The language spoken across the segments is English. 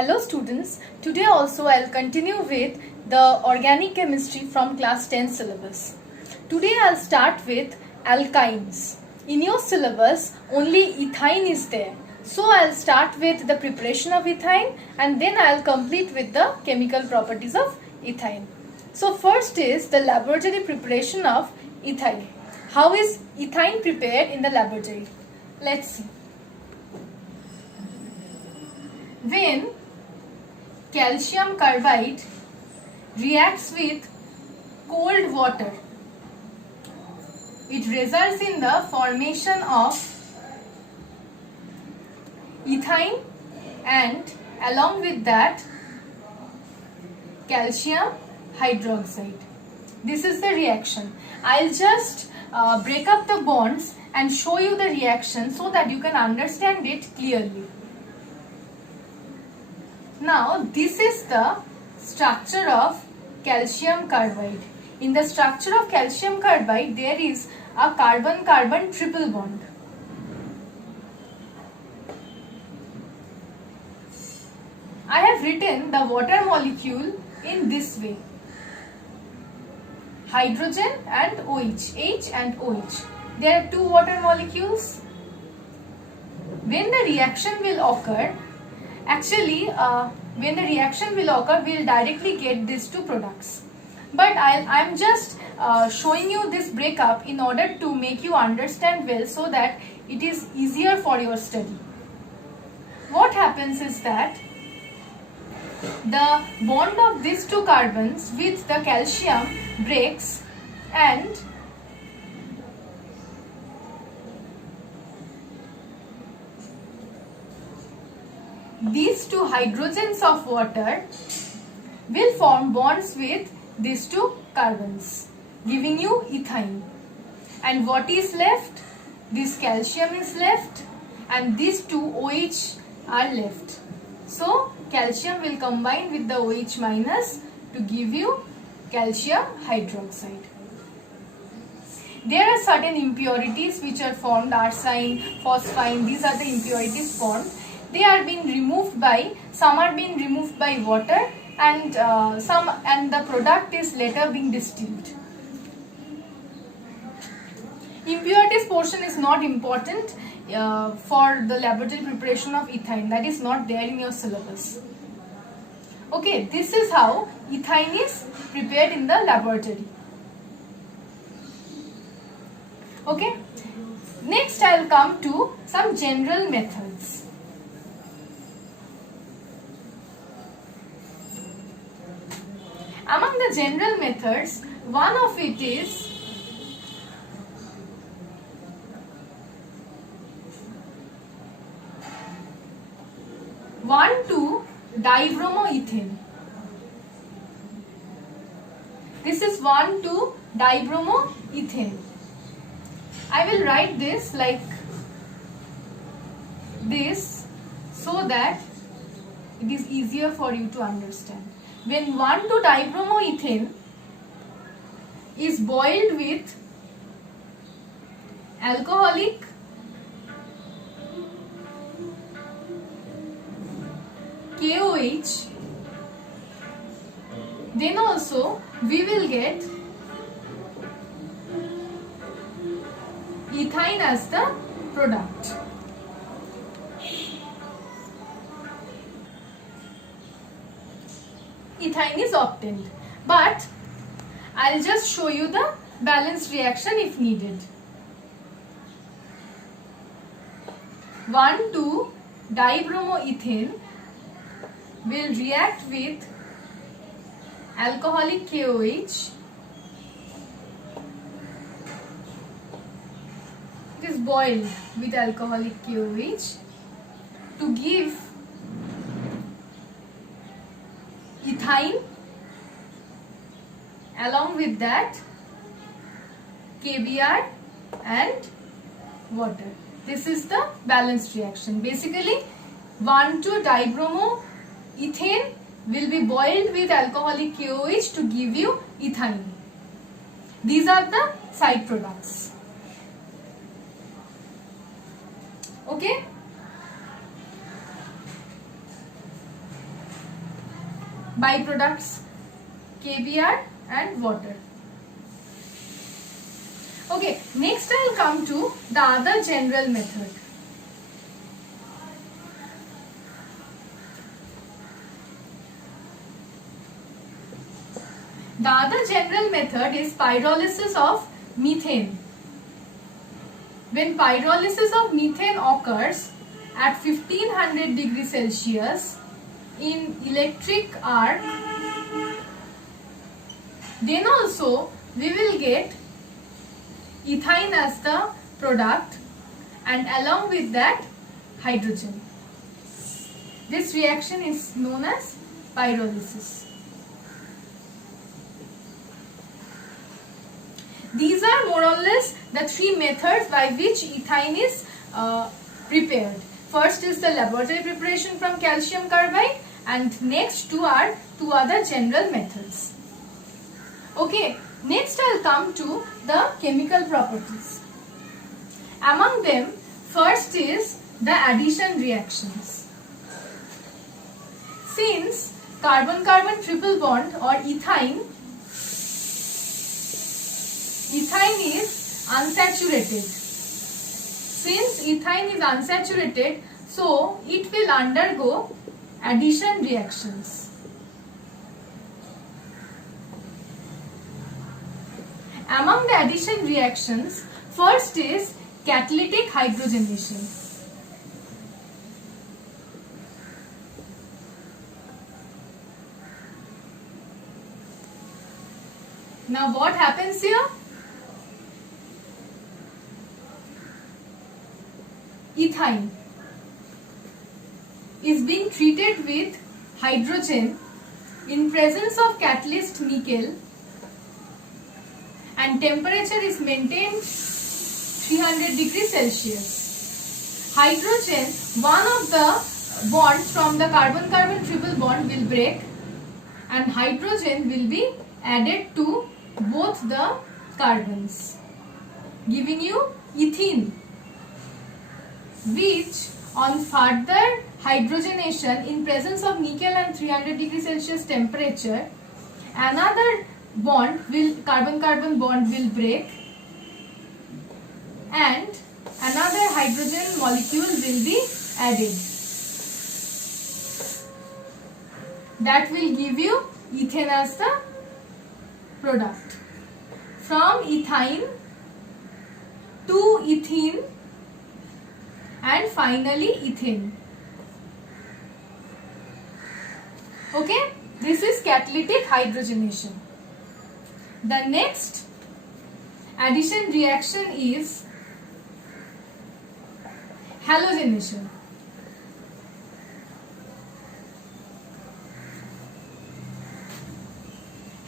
Hello students, today also I'll continue with the organic chemistry from class 10 syllabus. Today I'll start with alkynes. In your syllabus only ethyne is there. So I'll start with the preparation of ethyne and then I'll complete with the chemical properties of ethyne. So first is the laboratory preparation of ethyne. How is ethyne prepared in the laboratory? Let's see. When calcium carbide reacts with cold water, it results in the formation of ethyne and along with that calcium hydroxide. This is the reaction. I'll just break up the bonds and show you the reaction so that you can understand it clearly. Now this is the structure of calcium carbide. In the structure of calcium carbide there is a carbon-carbon triple bond. I have written the water molecule in this way. Hydrogen and OH, H and OH. There are two water molecules. When the reaction will occur, when the reaction will occur, we'll directly get these two products. But I'm just showing you this breakup in order to make you understand well so that it is easier for your study. What happens is that the bond of these two carbons with the calcium breaks and these two hydrogens of water will form bonds with these two carbons, giving you ethyne. And what is left? This calcium is left and these two OH are left. So calcium will combine with the OH minus to give you calcium hydroxide. There are certain impurities which are formed, arsine, phosphine, these are the impurities formed. They are being removed by, some are being removed by water and the product is later being distilled. Impurities portion is not important for the laboratory preparation of ethyne. That is not there in your syllabus. Okay, this is how ethyne is prepared in the laboratory. Okay, next I will come to some general methods. Among the general methods, one of it is (1,2-dibromoethane). This is 1,2-dibromoethane. I will write this like this so that it is easier for you to understand. When 1,2-dibromoethane is boiled with alcoholic KOH, then also we will get ethyne as the product. Ethyne is obtained, but I'll just show you the balanced reaction if needed. 1,2-dibromoethane will react with alcoholic KOH. It is boiled with alcoholic KOH to give ethyne, along with that KBr and water. This is the balanced reaction. Basically 1,2-dibromoethane will be boiled with alcoholic KOH to give you ethyne. These are the side products. Okay. byproducts KBr and water. Okay, next I'll come to the other general method. The other general method is pyrolysis of methane. When pyrolysis of methane occurs at 1500 degrees Celsius in electric arc, then also we will get ethane as the product and along with that hydrogen. This reaction is known as pyrolysis. These are more or less the three methods by which ethane is prepared. First is the laboratory preparation from calcium carbide, and next two are two other general methods. Okay, next I'll come to the chemical properties. Among them, first is the addition reactions. Since carbon-carbon triple bond or ethane is unsaturated. Since ethane is unsaturated, so it will undergo addition reactions. Among the addition reactions, first is catalytic hydrogenation. Now what happens here? Ethane is being treated with hydrogen in presence of catalyst nickel, and temperature is maintained 300 degrees Celsius. Hydrogen, one of the bonds from the carbon-carbon triple bond will break and hydrogen will be added to both the carbons, giving you ethene, which on further hydrogenation in presence of nickel and 300 degrees Celsius temperature, another bond will carbon-carbon bond will break and another hydrogen molecule will be added. That will give you ethane as the product. From ethane to ethene and finally ethane. Okay, this is catalytic hydrogenation. The next addition reaction is halogenation.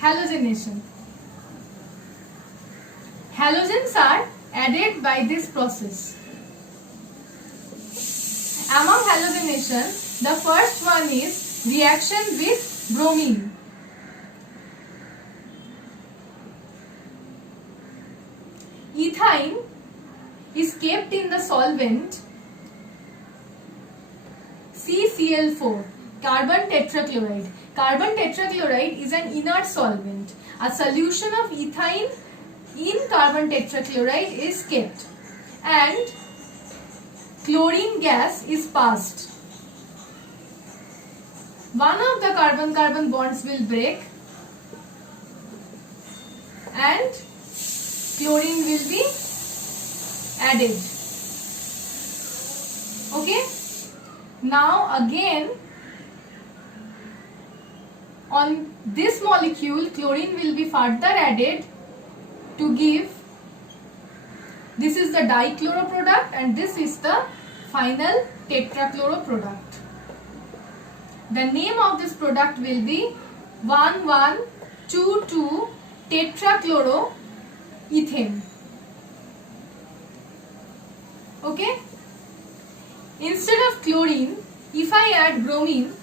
Halogenation. Halogens are added by this process. Among halogenation, the first one is reaction with bromine. Ethane is kept in the solvent CCl4, carbon tetrachloride. Carbon tetrachloride is an inert solvent. A solution of ethane in carbon tetrachloride is kept and chlorine gas is passed. One of the carbon-carbon bonds will break and chlorine will be added. Okay. Now again on this molecule chlorine will be further added to give, this is the dichloro product and this is the final tetrachloro product. The name of this product will be 1122 tetrachloroethane. Okay. Instead of chlorine, if I add bromine,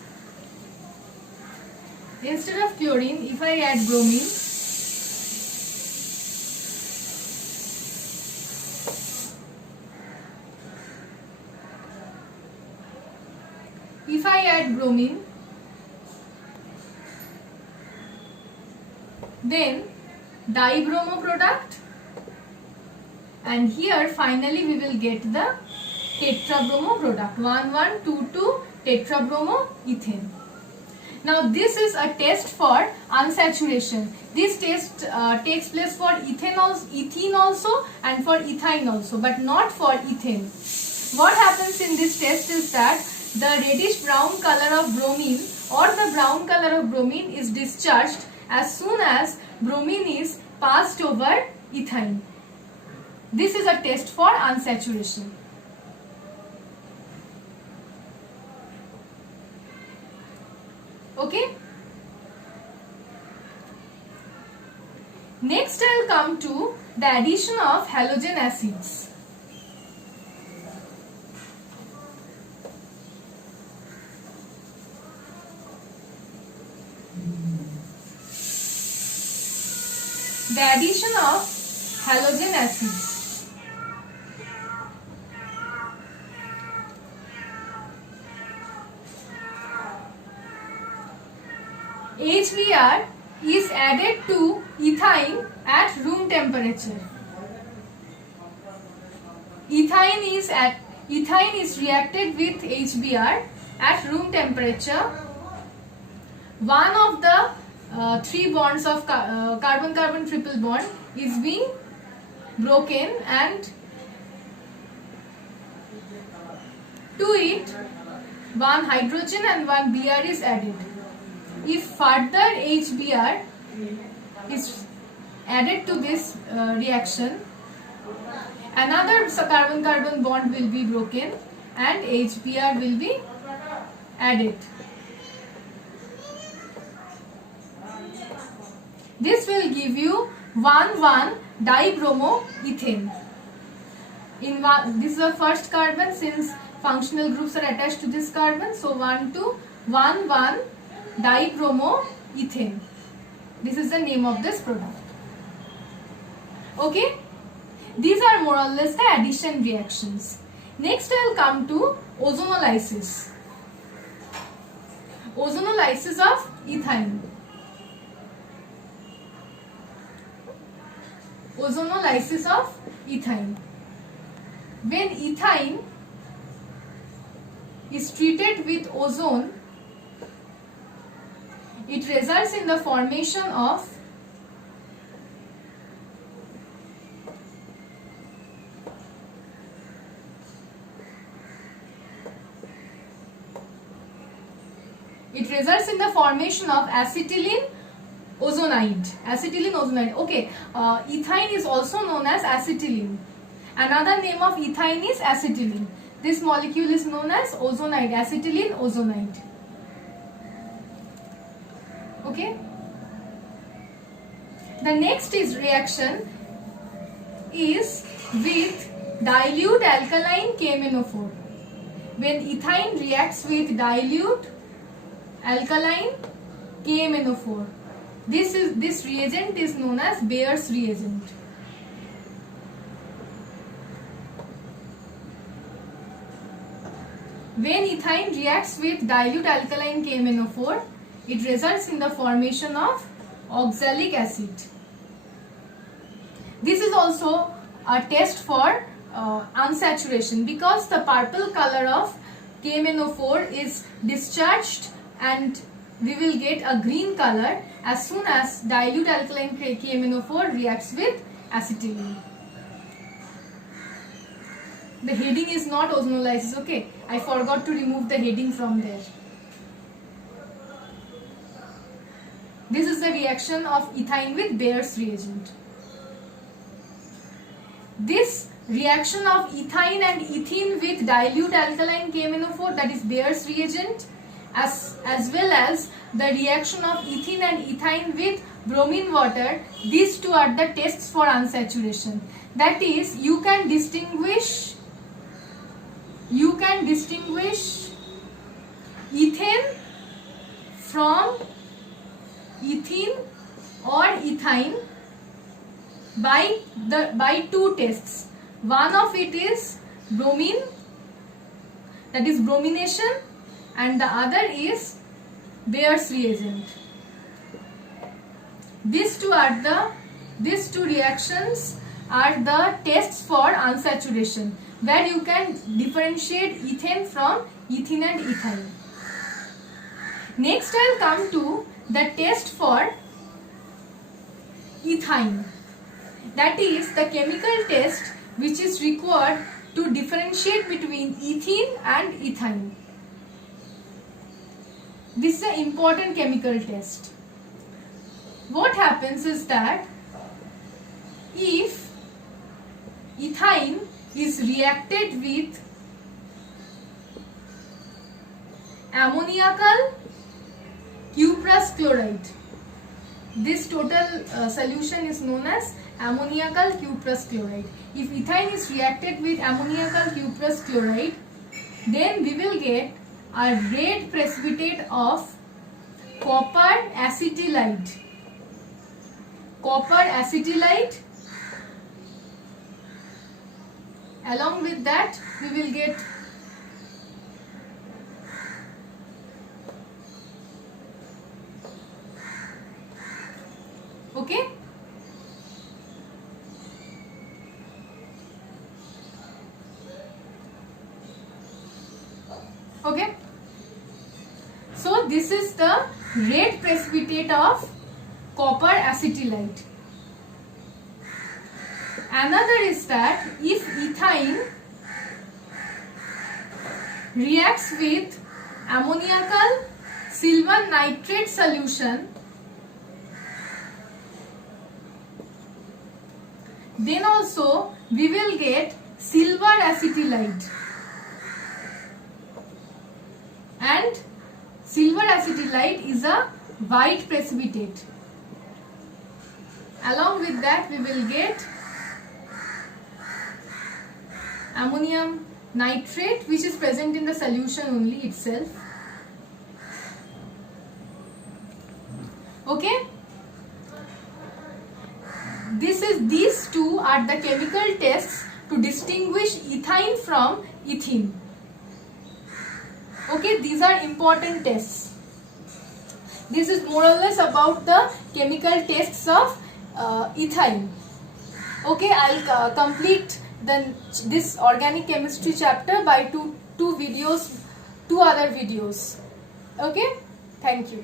then dibromo product, and here finally we will get the tetrabromo product, 1122 tetrabromo ethane. Now this is a test for unsaturation. This test takes place for ethene also and for ethyne also, but not for ethane. What happens in this test is that the reddish brown color of bromine or the brown color of bromine is discharged as soon as bromine is passed over ethyne. This is a test for unsaturation. Okay. Next I will come to the addition of halogen acids. The addition of halogen acids. HBr is added to ethyne at room temperature. Ethyne is reacted with HBr at room temperature. One of the three bonds of carbon-carbon triple bond is being broken, and to it one hydrogen and one Br is added. If further HBr is added to this reaction, another carbon-carbon bond will be broken and HBr will be added. This will give you 1,1-dibromoethane. This is the first carbon, since functional groups are attached to this carbon, so 1,2,1,1-dibromoethane. This is the name of this product. Okay, these are more or less the addition reactions. Next I will come to ozonolysis. Ozonolysis of ethyne. Ozonolysis of ethyne. When ethyne is treated with ozone, it results in the formation of acetylene ozonide. Acetylene ozonide. Okay, ethyne is also known as acetylene. Another name of ethyne is acetylene. This molecule is known as ozonide, acetylene ozonide. Okay. The next reaction is with dilute alkaline KMnO4. When ethyne reacts with dilute alkaline KMnO4, this reagent is known as Bayer's reagent. When ethyne reacts with dilute alkaline KMnO4, it results in the formation of oxalic acid. This is also a test for unsaturation, because the purple color of KMnO4 is discharged and we will get a green color as soon as dilute alkaline KMnO4 reacts with acetylene. The heading is not ozonolysis, okay? I forgot to remove the heading from there. This is the reaction of ethyne with Bayer's reagent. This reaction of ethyne and ethene with dilute alkaline KMnO4, that is Bayer's reagent, as well as the reaction of ethene and ethyne with bromine water, these two are the tests for unsaturation. That is, you can distinguish ethane from ethene or ethyne by two tests. One of it is bromine, that is bromination, and the other is Bayer's reagent. These two reactions are the tests for unsaturation, where you can differentiate ethane from ethene and ethyne. Next I'll come to the test for ethyne. That is the chemical test which is required to differentiate between ethene and ethyne. This is an important chemical test. What happens is that if ethyne is reacted with ammoniacal cuprous chloride, this total solution is known as ammoniacal cuprous chloride. If ethyne is reacted with ammoniacal cuprous chloride, then we will get a red precipitate of copper acetylide. Copper acetylide. Along with that, we will get okay. Okay. So this is the red precipitate of copper acetylide. Another is that if ethyne reacts with ammoniacal silver nitrate solution, then also we will get silver acetylide, and silver acetylide is a white precipitate. Along with that, we will get ammonium nitrate, which is present in the solution only itself. Okay. These two are the chemical tests to distinguish ethyne from ethene. Okay, these are important tests. This is more or less about the chemical tests of ethyne. Okay, I'll complete this organic chemistry chapter by two other videos. Okay, thank you.